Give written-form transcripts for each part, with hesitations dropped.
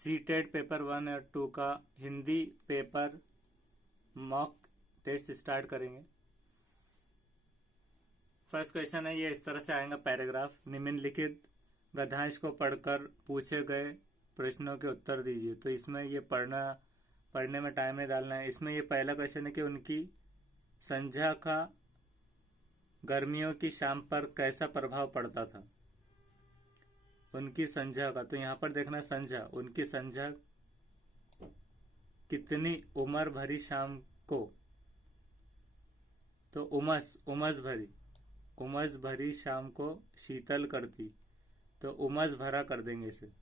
CTET paper 1 और 2 का Hindi paper mock test start करेंगे। फर्स्ट क्वेश्चन है, ये इस तरह से आएगा पैराग्राफ। निम्नलिखित गद्यांश को पढ़कर पूछे गए प्रश्नों के उत्तर दीजिए। तो इसमें ये पढ़ने में टाइम नहीं डालना है। इसमें ये पहला क्वेश्चन है कि उनकी संध्या का गर्मियों की शाम पर कैसा प्रभाव पड़ता था। उनकी संध्या का, तो यहाँ पर देखना संध्या, उनकी संध्या कितनी उम्र भरी शाम को, तो उमस भरी शाम को शीतल करती, तो उमस भरा कर देंगे इसे।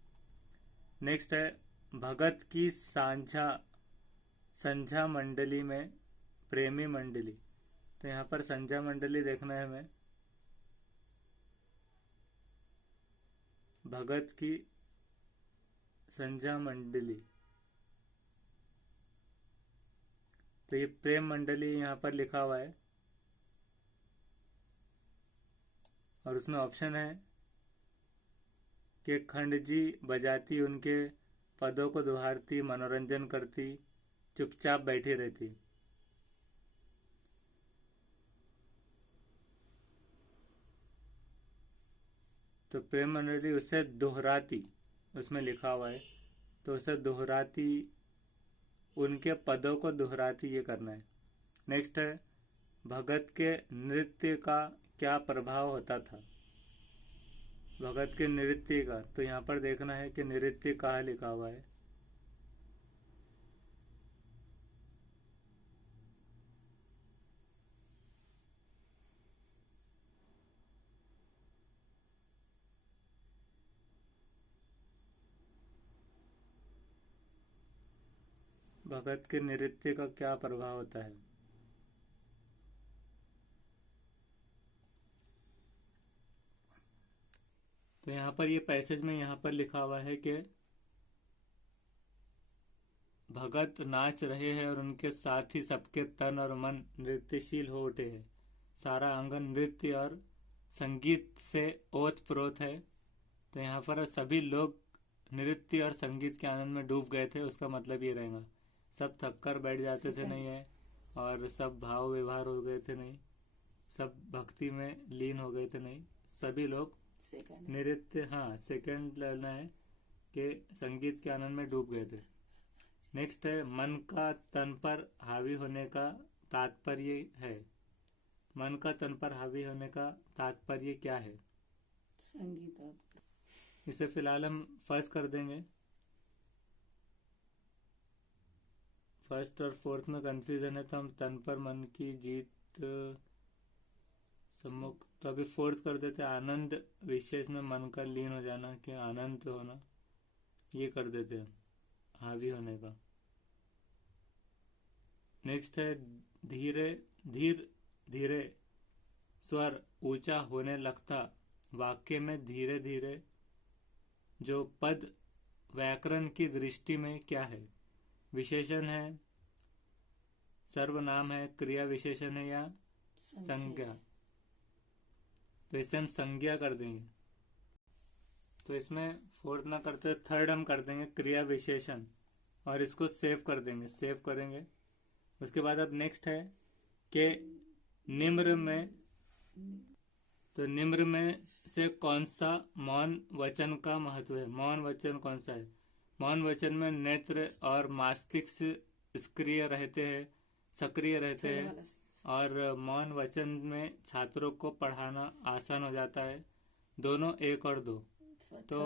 नेक्स्ट है, भगत की संध्या मंडली में प्रेमी मंडली, तो यहाँ पर संध्या मंडली देखना है हमें। भगत की संध्या मंडली, तो ये प्रेम मंडली यहाँ पर लिखा हुआ है और उसमें ऑप्शन है कि खंडजी बजाती, उनके पदों को दोहराती, मनोरंजन करती, चुपचाप बैठी रहती। तो प्रेम मंडली उसे दोहराती, उसमें लिखा हुआ है, तो उसे दोहराती, उनके पदों को दोहराती, ये करना है। नेक्स्ट है, भगत के नृत्य का क्या प्रभाव होता था। भगत के नृत्य का, तो यहाँ पर देखना है कि नृत्य कहाँ लिखा हुआ है। भगत के नृत्य का क्या प्रभाव होता है। तो यहाँ पर ये पैसेज में यहाँ पर लिखा हुआ है कि भगत नाच रहे हैं और उनके साथ ही सबके तन और मन नृत्यशील हो उठे हैं। सारा आंगन नृत्य और संगीत से ओत प्रोत है। तो यहाँ पर सभी लोग नृत्य और संगीत के आनंद में डूब गए थे, उसका मतलब ये रहेगा। सब थक कर बैठ जाते थे नहीं है, और सब भाव व्यवहार हो गए थे नहीं, सब भक्ति में लीन हो गए थे नहीं, सभी लोग नृत्य, हाँ सेकंड लेना है कि संगीत के आनंद में डूब गए थे। नेक्स्ट है, मन का तन पर हावी होने का तात्पर्य है। मन का तन पर हावी होने का तात्पर्य क्या है। संगीत। इसे फिलहाल हम फर्स्ट कर देंगे। फर्स्ट और फोर्थ में कंफ्यूजन है, तो हम तन पर मन की जीत सम्मुख, तो अभी फोर्थ कर देते हैं। आनंद विशेष में मन का लीन हो जाना, कि आनंद होना, ये कर देते हैं हावी होने का। नेक्स्ट है, धीरे स्वर ऊंचा होने लगता वाक्य में धीरे धीरे जो पद व्याकरण की दृष्टि में क्या है। विशेषण है, सर्वनाम है, क्रिया विशेषण है या संज्ञा। तो इसे हम संज्ञा कर देंगे। तो इसमें फोर्थ ना करते थर्ड हम कर देंगे क्रिया विशेषण, और इसको सेव कर देंगे, सेव करेंगे। उसके बाद अब नेक्स्ट है कि निम्र में, तो निम्र में से कौन सा मौन वचन का महत्व है। मौन वचन कौन सा है। मौन वचन में नेत्र और मस्तिष्क सक्रिय रहते हैं, और मौन वचन में छात्रों को पढ़ाना आसान हो जाता है। दोनों 1 और 2, तो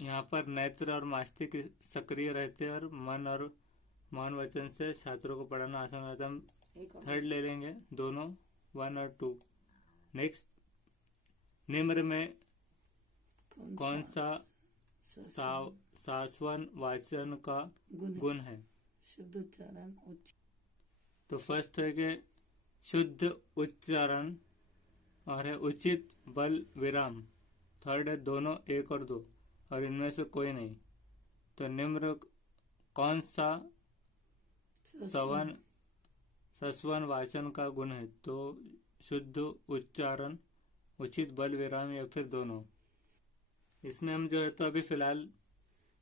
यहाँ पर नेत्र और मस्तिष्क सक्रिय रहते हैं, और मौन वचन से छात्रों को पढ़ाना आसान हो जाता है। हम थर्ड ले लेंगे, दोनों 1 और 2। नेक्स्ट, निम्र में कौन सा शाश्वत वाचन का गुण है। शुद्ध उच्चारण। तो फर्स्ट है कि शुद्ध उच्चारण, और है उचित बल विराम। थर्ड है दोनों 1 और 2, और इनमें से कोई नहीं। तो निम्न कौन सा सस्वन वाचन का गुण है। तो शुद्ध उच्चारण, उचित बल विराम, या फिर दोनों। इसमें हम जो है तो अभी फिलहाल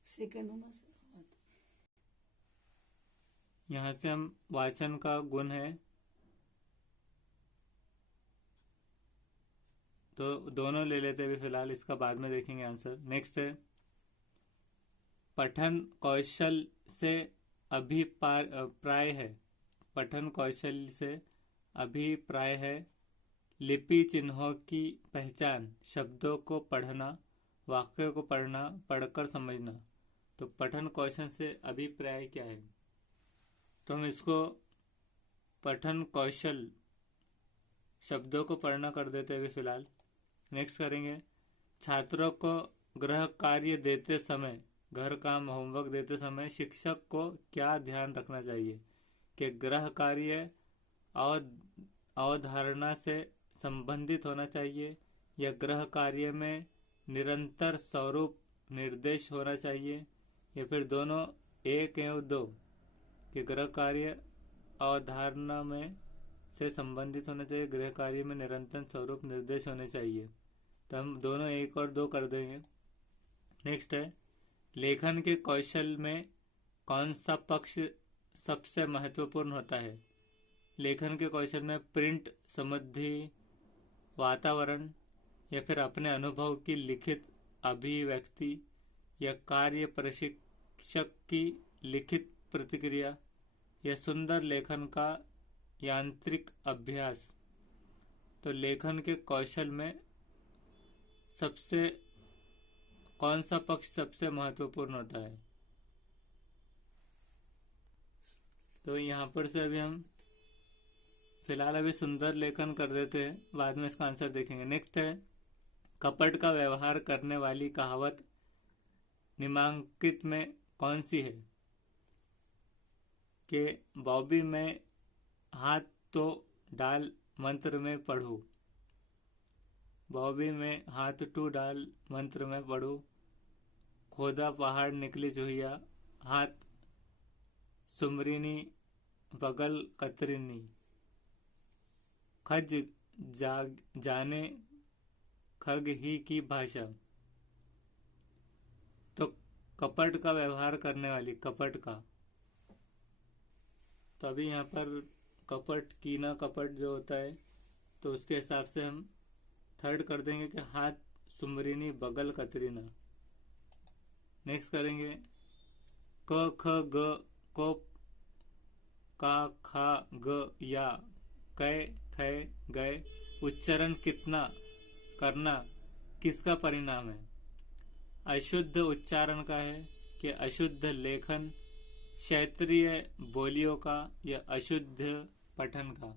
सेकंड होना यहाँ से हम वाचन का गुण है, तो दोनों ले लेते हैं अभी फिलहाल, इसका बाद में देखेंगे आंसर। नेक्स्ट है पठन कौशल से अभिप्राय है। पठन कौशल से अभिप्राय है लिपि चिन्हों की पहचान, शब्दों को पढ़ना, वाक्यों को पढ़ना, पढ़कर समझना। तो पठन कौशल से अभिप्राय क्या है, तो हम इसको पठन कौशल शब्दों को पढ़ना कर देते हैं अभी फिलहाल। नेक्स्ट करेंगे छात्रों को गृह कार्य देते समय, घर काम होमवर्क देते समय शिक्षक को क्या ध्यान रखना चाहिए कि गृह कार्य अवधारणा से संबंधित होना चाहिए या गृह कार्य में निरंतर स्वरूप निर्देश होना चाहिए, या फिर दोनों एक एवं दो कि गृह कार्य अवधारणा में से संबंधित होना चाहिए, गृह कार्य में निरंतर स्वरूप निर्देश होने चाहिए। तो हम दोनों एक और दो कर देंगे। नेक्स्ट है लेखन के कौशल में कौन सा पक्ष सबसे महत्वपूर्ण होता है। लेखन के कौशल में प्रिंट समृद्धि, वातावरण, या फिर अपने अनुभव की लिखित अभिव्यक्ति, या कार्य प्रशिक्षक की लिखित प्रतिक्रिया, या सुंदर लेखन का यांत्रिक अभ्यास। तो लेखन के कौशल में सबसे कौन सा पक्ष सबसे महत्वपूर्ण होता है, तो यहाँ पर से अभी हम फिलहाल अभी सुंदर लेखन कर देते हैं, बाद में इसका आंसर देखेंगे। नेक्स्ट है कपट का व्यवहार करने वाली कहावत निम्नलिखित में कौन सी है कि बॉबी में हाथ तो डाल मंत्र में पढ़ूं, बॉबी में हाथ टू डाल मंत्र में पढ़ूं, खोदा पहाड़ निकली जोहिया, हाथ सुमरिनी बगल कतरिनी, खज जाने खग ही की भाषा। तो कपट का व्यवहार करने वाली, कपट का, तो अभी यहाँ पर कपट कीना कपट जो होता है तो उसके हिसाब से हम थर्ड कर देंगे कि हाथ सुमरिनी बगल कतरीना। नेक्स्ट करेंगे क ख ग को का खा ग या कै खे गए उच्चारण कितना करना किसका परिणाम है। अशुद्ध उच्चारण का है कि अशुद्ध लेखन, क्षेत्रीय बोलियों का, या अशुद्ध पठन का।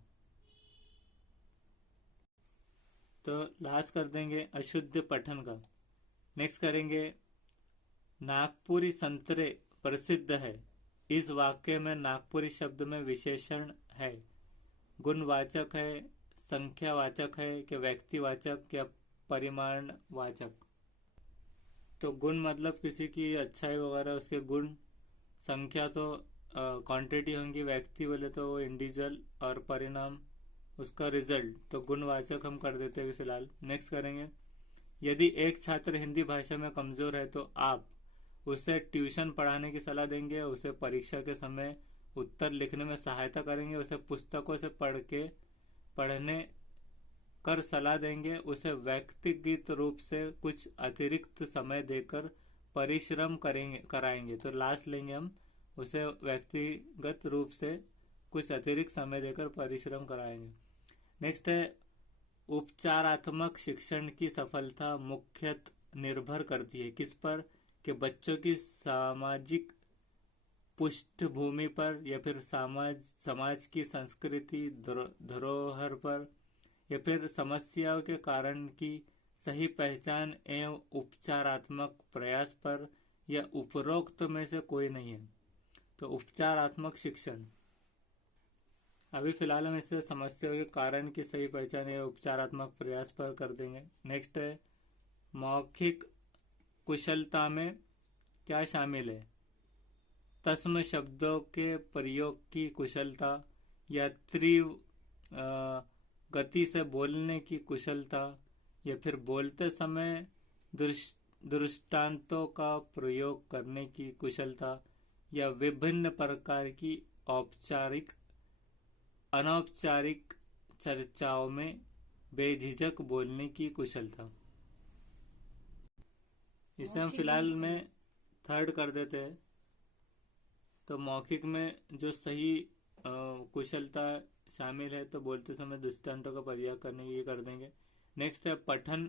तो लास्ट कर देंगे अशुद्ध पठन का। नेक्स्ट करेंगे नागपुरी संतरे प्रसिद्ध है, इस वाक्य में नागपुरी शब्द में विशेषण है, गुणवाचक है, संख्यावाचक है कि व्यक्तिवाचक या परिमाणवाचक। तो गुण मतलब किसी की अच्छाई वगैरह उसके गुण, संख्या तो क्वांटिटी होंगी, व्यक्ति बोले तो वो इंडिविजुअल, और परिणाम उसका रिजल्ट, तो गुणवाचक हम कर देते हैं फिलहाल। नेक्स्ट करेंगे यदि एक छात्र हिंदी भाषा में कमजोर है तो आप उसे ट्यूशन पढ़ाने की सलाह देंगे, उसे परीक्षा के समय उत्तर लिखने में सहायता करेंगे, उसे पुस्तकों से पढ़ने कर सलाह देंगे, उसे व्यक्तिगत रूप से कुछ अतिरिक्त समय देकर परिश्रम कराएंगे। तो लास्ट लेंगे हम उसे व्यक्तिगत रूप से कुछ अतिरिक्त समय देकर परिश्रम कराएंगे। नेक्स्ट है उपचारात्मक शिक्षण की सफलता मुख्यतः निर्भर करती है किस पर कि बच्चों की सामाजिक पृष्ठभूमि पर, या फिर समाज की संस्कृति धरोहर पर, या फिर समस्याओं के कारण की सही पहचान एवं उपचारात्मक प्रयास पर, या उपरोक्त में से कोई नहीं है। तो उपचारात्मक शिक्षण, अभी फिलहाल हम इससे समस्याओं के कारण की सही पहचान या उपचारात्मक प्रयास पर कर देंगे। नेक्स्ट है मौखिक कुशलता में क्या शामिल है, तस्म शब्दों के प्रयोग की कुशलता, या तीव्र गति से बोलने की कुशलता, या फिर बोलते समय दृष्टांतों का प्रयोग करने की कुशलता, या विभिन्न प्रकार की औपचारिक अनौपचारिक चर्चाओं में बेझिझक बोलने की कुशलता। इसे हम मौखिक फिलहाल में में थर्ड कर देते हैं। तो मौखिक में जो सही कुशलता शामिल है तो बोलते समय दृष्टांतों का प्रयोग करने की ये कर देंगे। नेक्स्ट है पठन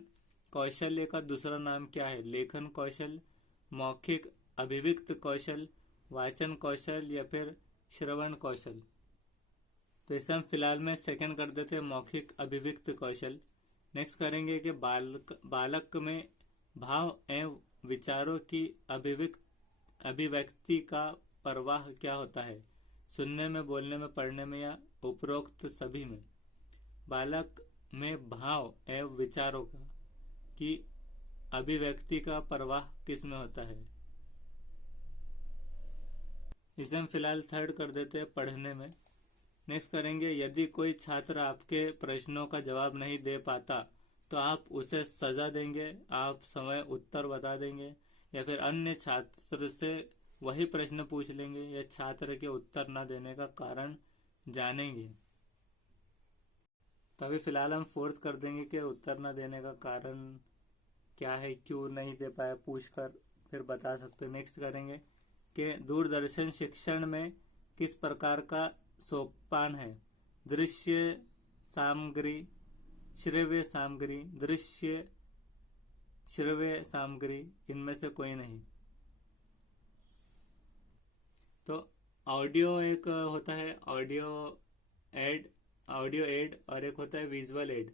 कौशल्य का दूसरा नाम क्या है? लेखन कौशल, मौखिक अभिव्यक्त कौशल, वाचन कौशल या फिर श्रवण कौशल। तो इसे हम फिलहाल में सेकंड कर देते हैं, मौखिक अभिव्यक्त कौशल। नेक्स्ट करेंगे कि बालक में भाव एवं विचारों की अभिव्यक्ति का प्रवाह क्या होता है? सुनने में, बोलने में, पढ़ने में या उपरोक्त सभी में? बालक में भाव एवं विचारों की अभिव्यक्ति का प्रवाह किस में होता है? इसे हम फिलहाल थर्ड कर देते हैं, पढ़ने में। नेक्स्ट करेंगे यदि कोई छात्र आपके प्रश्नों का जवाब नहीं दे पाता तो आप उसे सजा देंगे, आप समय उत्तर बता देंगे या फिर अन्य छात्र से वही प्रश्न पूछ लेंगे या छात्र के उत्तर न देने का कारण जानेंगे। तो अभी फिलहाल हम फोर्स कर देंगे कि उत्तर न देने का कारण क्या है, क्यों नहीं दे पाया, पूछ कर फिर बता सकते। नेक्स्ट करेंगे कि दूरदर्शन शिक्षण में किस प्रकार का सोपान है? दृश्य सामग्री, श्रव्य सामग्री, दृश्य श्रव्य सामग्री, इनमें से कोई नहीं। तो ऑडियो एक होता है ऑडियो एड और एक होता है विजुअल एड।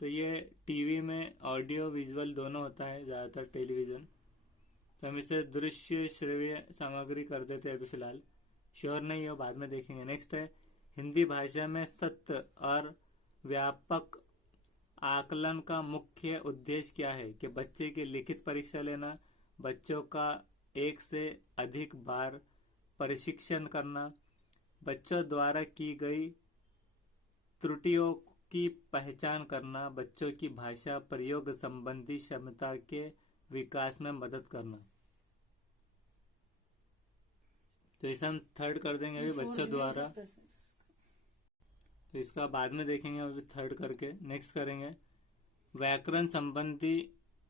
तो ये टीवी में ऑडियो विजुअल दोनों होता है, ज़्यादातर टेलीविज़न। तो हम इसे दृश्य श्रव्य सामग्री कर देते हैं अभी फिलहाल, श्योर नहीं हो, बाद में देखेंगे। नेक्स्ट है हिंदी भाषा में सत्य और व्यापक आकलन का मुख्य उद्देश्य क्या है? कि बच्चे की लिखित परीक्षा लेना, बच्चों का एक से अधिक बार प्रशिक्षण करना, बच्चों द्वारा की गई त्रुटियों की पहचान करना, बच्चों की भाषा प्रयोग संबंधी क्षमता के विकास में मदद करना। तो इसे हम थर्ड कर देंगे अभी, बच्चों द्वारा। तो इसका बाद में देखेंगे अभी थर्ड करके। नेक्स्ट करेंगे व्याकरण संबंधी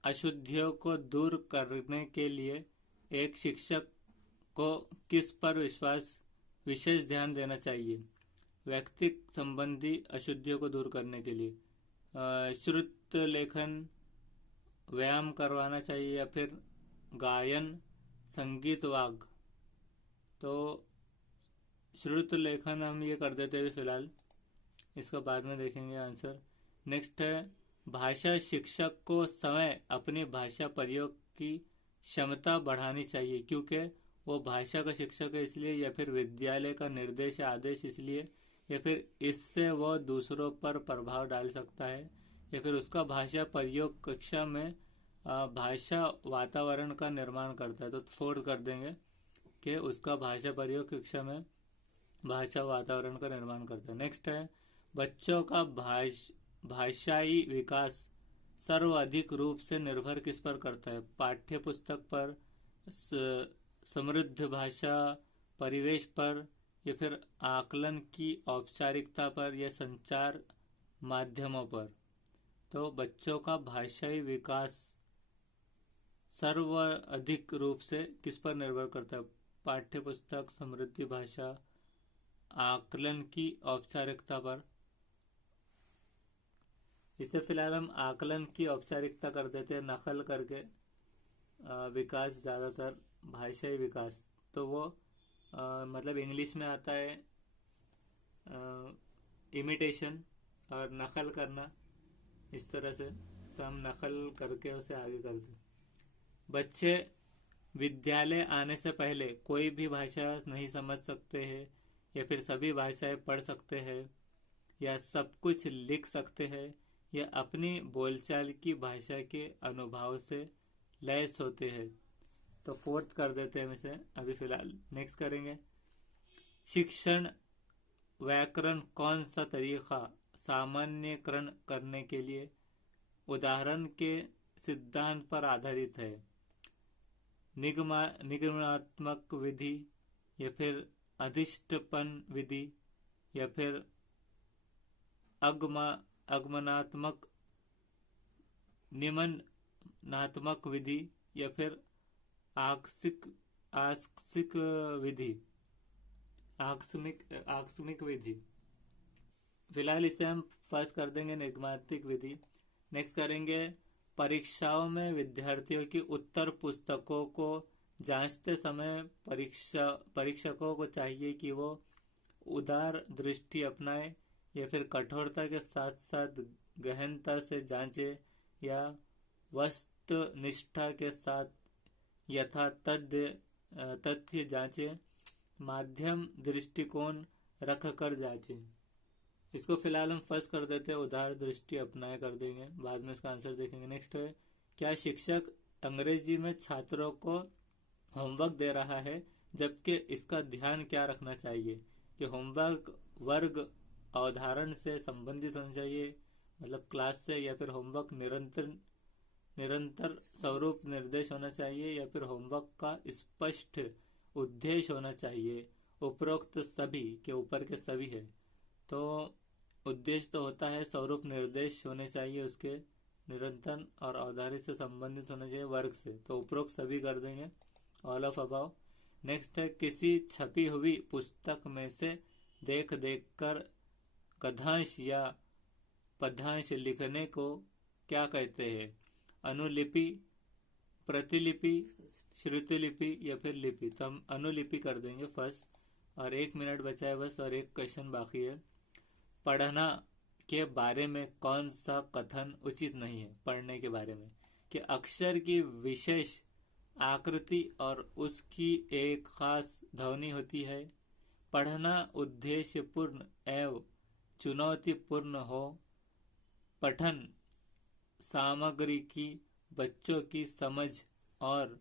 अशुद्धियों को दूर करने के लिए एक शिक्षक को किस पर विशेष ध्यान देना चाहिए? व्यक्तिक संबंधी अशुद्धियों को दूर करने के लिए श्रुत लेखन व्यायाम करवाना चाहिए या फिर गायन, संगीत, वाग। तो श्रुत लेखन हम ये कर देते हैं फिलहाल, इसका बाद में देखेंगे आंसर। नेक्स्ट है भाषा शिक्षक को समय अपनी भाषा प्रयोग की क्षमता बढ़ानी चाहिए क्योंकि वो भाषा का शिक्षक है इसलिए, या फिर विद्यालय का निर्देश या आदेश इसलिए, या फिर इससे वो दूसरों पर प्रभाव डाल सकता है, या फिर उसका भाषा प्रयोग कक्षा में भाषा वातावरण का निर्माण करता है। तो फोर्थ कर देंगे कि उसका भाषा प्रयोग कक्षा में भाषा वातावरण का निर्माण करता है। नेक्स्ट है बच्चों का भाषाई विकास सर्वाधिक रूप से निर्भर किस पर करता है? पाठ्य पुस्तक पर, समृद्ध भाषा परिवेश पर, या फिर आकलन की औपचारिकता पर, या संचार माध्यमों पर? तो बच्चों का भाषाई विकास सर्वाधिक रूप से किस पर निर्भर करता है? पाठ्य पुस्तक, समृद्ध भाषा, आकलन की औपचारिकता पर। इसे फिलहाल हम आकलन की औपचारिकता कर देते हैं, नकल करके विकास, ज़्यादातर भाषाई विकास। तो वो मतलब इंग्लिश में आता है इमिटेशन और नकल करना, इस तरह से। तो हम नकल करके उसे आगे करते। बच्चे विद्यालय आने से पहले कोई भी भाषा नहीं समझ सकते हैं या फिर सभी भाषाएं पढ़ सकते हैं या सब कुछ लिख सकते हैं या अपनी बोलचाल की भाषा के अनुभव से लैस होते हैं। तो फोर्थ कर देते हैं इसे अभी फिलहाल। नेक्स्ट करेंगे शिक्षण व्याकरण कौन सा तरीका सामान्यकरण करने के लिए उदाहरण के सिद्धांत पर आधारित है? निगमनात्मक विधि या फिर अधिष्टपन विधि या फिर आगमनात्मक निमनात्मक विधि या फिर आकस्मिक विधि आकस्मिक विधि। फिलहाल इसे हम फर्स्ट कर देंगे निगमांतिक विधि। नेक्स्ट करेंगे परीक्षाओं में विद्यार्थियों की उत्तर पुस्तकों को जांचते समय परीक्षकों को चाहिए कि वो उदार दृष्टि अपनाए या फिर कठोरता के साथ साथ गहनता से जांचे या वस्तुनिष्ठा के साथ तथ्य जांचे, माध्यम दृष्टिकोण रख कर जांचे। इसको फिलहाल हम फर्स्ट कर देते हैं, उदार दृष्टि अपनाए कर देंगे, बाद में इसका आंसर देखेंगे। नेक्स्ट है क्या शिक्षक अंग्रेजी में छात्रों को होमवर्क दे रहा है, जबकि इसका ध्यान क्या रखना चाहिए कि होमवर्क वर्ग अवधारण से संबंधित होना चाहिए, मतलब क्लास से, या फिर होमवर्क निरंतर स्वरूप निर्देश होना चाहिए, या फिर होमवर्क का स्पष्ट उद्देश्य होना चाहिए। उपरोक्त सभी के ऊपर के सभी है, तो उद्देश्य तो होता है, स्वरूप निर्देश होने चाहिए उसके, निरंतर और आधारित से संबंधित होना चाहिए वर्ग से, तो उपरोक्त सभी कर देंगे, ऑल ऑफ अबाव। नेक्स्ट है किसी छपी हुई पुस्तक में से देख देख कर गद्यांश या पद्यांश लिखने को क्या कहते हैं? अनुलिपि, प्रतिलिपि, श्रुतिलिपि या फिर लिपि। तो हम अनुलिपि कर देंगे फर्स्ट, और 1 मिनट बचा है बस, और एक क्वेश्चन बाकी है। पढ़ना के बारे में कौन सा कथन उचित नहीं है? पढ़ने के बारे में कि अक्षर की विशेष आकृति और उसकी एक खास ध्वनि होती है। पढ़ना उद्देश्यपूर्ण एवं चुनौतीपूर्ण हो। पठन सामग्री की बच्चों की समझ और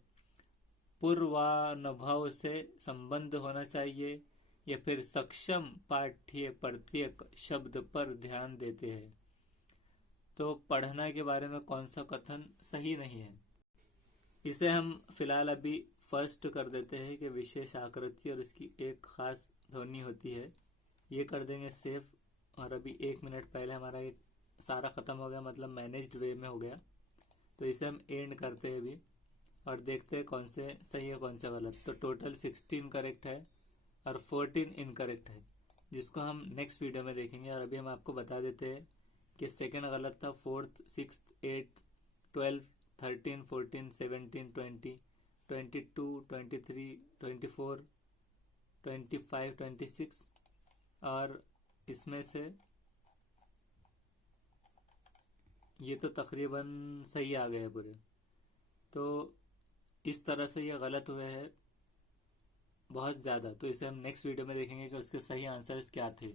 पूर्वानुभव से संबंध होना चाहिए, या फिर सक्षम पाठ्य प्रत्येक शब्द पर ध्यान देते हैं। तो पढ़ना के बारे में कौन सा कथन सही नहीं है, इसे हम फिलहाल अभी फर्स्ट कर देते हैं कि विशेष आकृति और इसकी एक खास ध्वनि होती है, ये कर देंगे सेफ। और अभी 1 मिनट पहले हमारा ये सारा ख़त्म हो गया, मतलब मैनेज्ड वे में हो गया, तो इसे हम एंड करते हैं अभी और देखते हैं कौन से सही है कौन सा गलत। तो टोटल 16 करेक्ट है और 14 इनकरेक्ट है, जिसको हम नेक्स्ट वीडियो में देखेंगे। और अभी हम आपको बता देते हैं कि सेकंड गलत था, 4th, 6th, 8th, 12, 13, 14, 17, 20, 22, 23, 24, 25, 26, और इसमें से ये तो तकरीबन सही आ गए पूरे। तो इस तरह से ये गलत हुए हैं बहुत ज़्यादा, तो इसे हम नेक्स्ट वीडियो में देखेंगे कि उसके सही आंसर्स क्या थे।